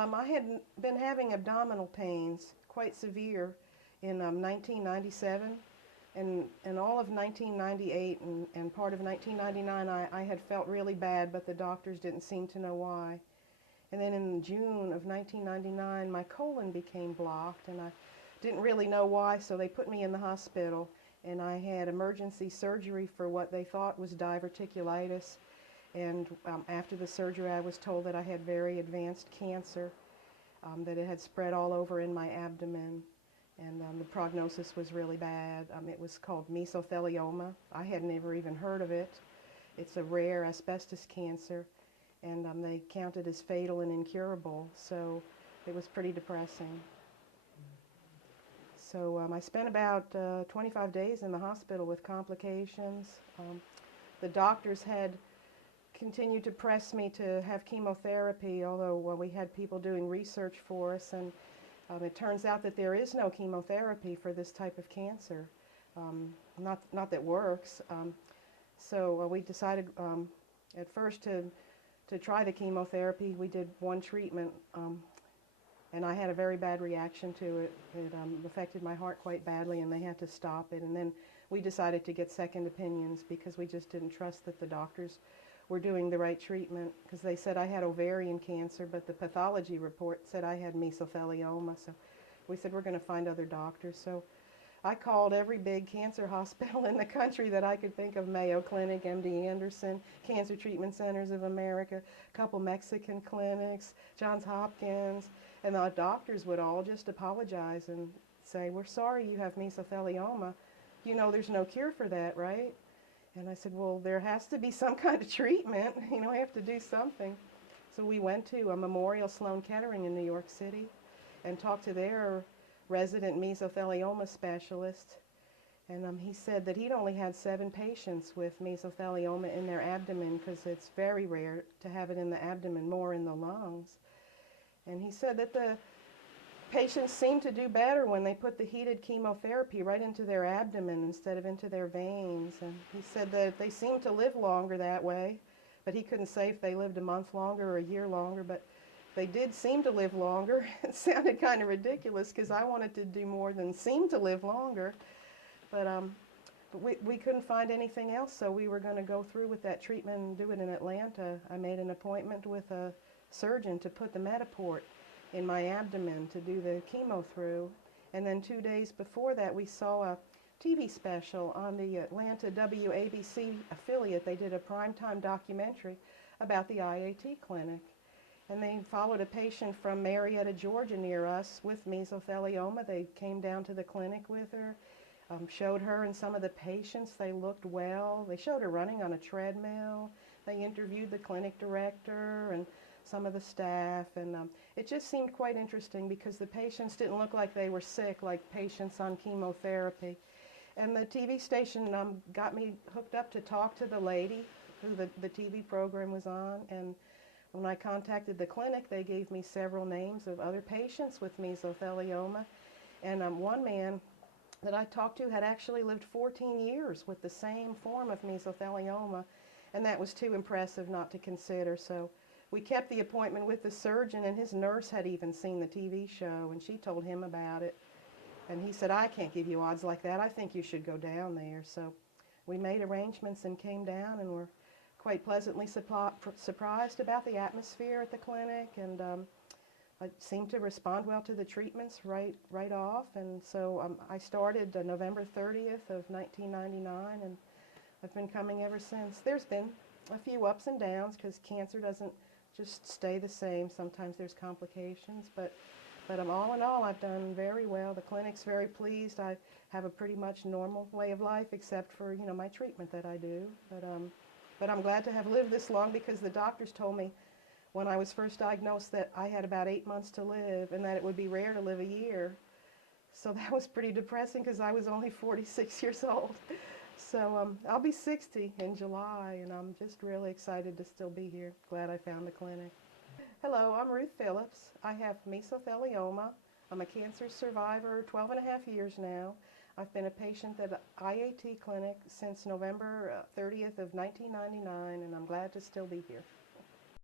I had been having abdominal pains, quite severe, in 1997, and all of 1998 and part of 1999 I had felt really bad, but the doctors didn't seem to know why. And then in June of 1999, my colon became blocked, and I didn't really know why, so they put me in the hospital, and I had emergency surgery for what they thought was diverticulitis. And after the surgery, I was told that I had very advanced cancer, that it had spread all over in my abdomen, and the prognosis was really bad. It was called mesothelioma. I had never even heard of it. It's a rare asbestos cancer, and they counted as fatal and incurable, so it was pretty depressing. So I spent about 25 days in the hospital with complications. The doctors had continued to press me to have chemotherapy, although we had people doing research for us, and it turns out that there is no chemotherapy for this type of cancer, not that works. So we decided at first to try the chemotherapy. We did one treatment, and I had a very bad reaction to it. It affected my heart quite badly, and they had to stop it. And then we decided to get second opinions because we just didn't trust that the doctors were doing the right treatment, because they said I had ovarian cancer, but the pathology report said I had mesothelioma. So we said we're going to find other doctors. So I called every big cancer hospital in the country that I could think of: Mayo Clinic, MD Anderson, Cancer Treatment Centers of America, a couple Mexican clinics, Johns Hopkins, and the doctors would all just apologize and say, "We're sorry you have mesothelioma. You know there's no cure for that, right?" And I said, "Well, there has to be some kind of treatment. I have to do something." So we went to a Memorial Sloan Kettering in New York City and talked to their resident mesothelioma specialist. And he said that he'd only had 7 patients with mesothelioma in their abdomen, because it's very rare to have it in the abdomen, more in the lungs. And he said that the patients seemed to do better when they put the heated chemotherapy right into their abdomen instead of into their veins. And he said that they seemed to live longer that way, but he couldn't say if they lived a month longer or a year longer, but they did seem to live longer. It sounded kind of ridiculous, because I wanted to do more than seem to live longer. But we couldn't find anything else, so we were going to go through with that treatment and do it in Atlanta. I made an appointment with a surgeon to put the Metaport in my abdomen to do the chemo through. And then 2 days before that, we saw a TV special on the Atlanta WABC affiliate. They did a primetime documentary about the IAT Clinic. And they followed a patient from Marietta, Georgia, near us with mesothelioma. They came down to the clinic with her, showed her and some of the patients. They looked well. They showed her running on a treadmill. They interviewed the clinic director and some of the staff, and it just seemed quite interesting, because the patients didn't look like they were sick like patients on chemotherapy. And the TV station got me hooked up to talk to the lady who the TV program was on, and when I contacted the clinic, they gave me several names of other patients with mesothelioma. And one man that I talked to had actually lived 14 years with the same form of mesothelioma, and that was too impressive not to consider. So we kept the appointment with the surgeon, and his nurse had even seen the TV show, and she told him about it. And he said, "I can't give you odds like that. I think you should go down there." So we made arrangements and came down, and were quite pleasantly surprised about the atmosphere at the clinic, and I seemed to respond well to the treatments right off. And so I started November 30th of 1999, and I've been coming ever since. There's been a few ups and downs, because cancer doesn't just stay the same. Sometimes there's complications, but all in all, I've done very well. The clinic's very pleased. I have a pretty much normal way of life, except for my treatment that I do. But I'm glad to have lived this long, because the doctors told me when I was first diagnosed that I had about 8 months to live, and that it would be rare to live a year. So that was pretty depressing, because I was only 46 years old. So I'll be 60 in July, and I'm just really excited to still be here. Glad I found the clinic. Hello, I'm Ruth Philips. I have mesothelioma. I'm a cancer survivor, 12 and a half years now. I've been a patient at IAT Clinic since November 30th of 1999, and I'm glad to still be here.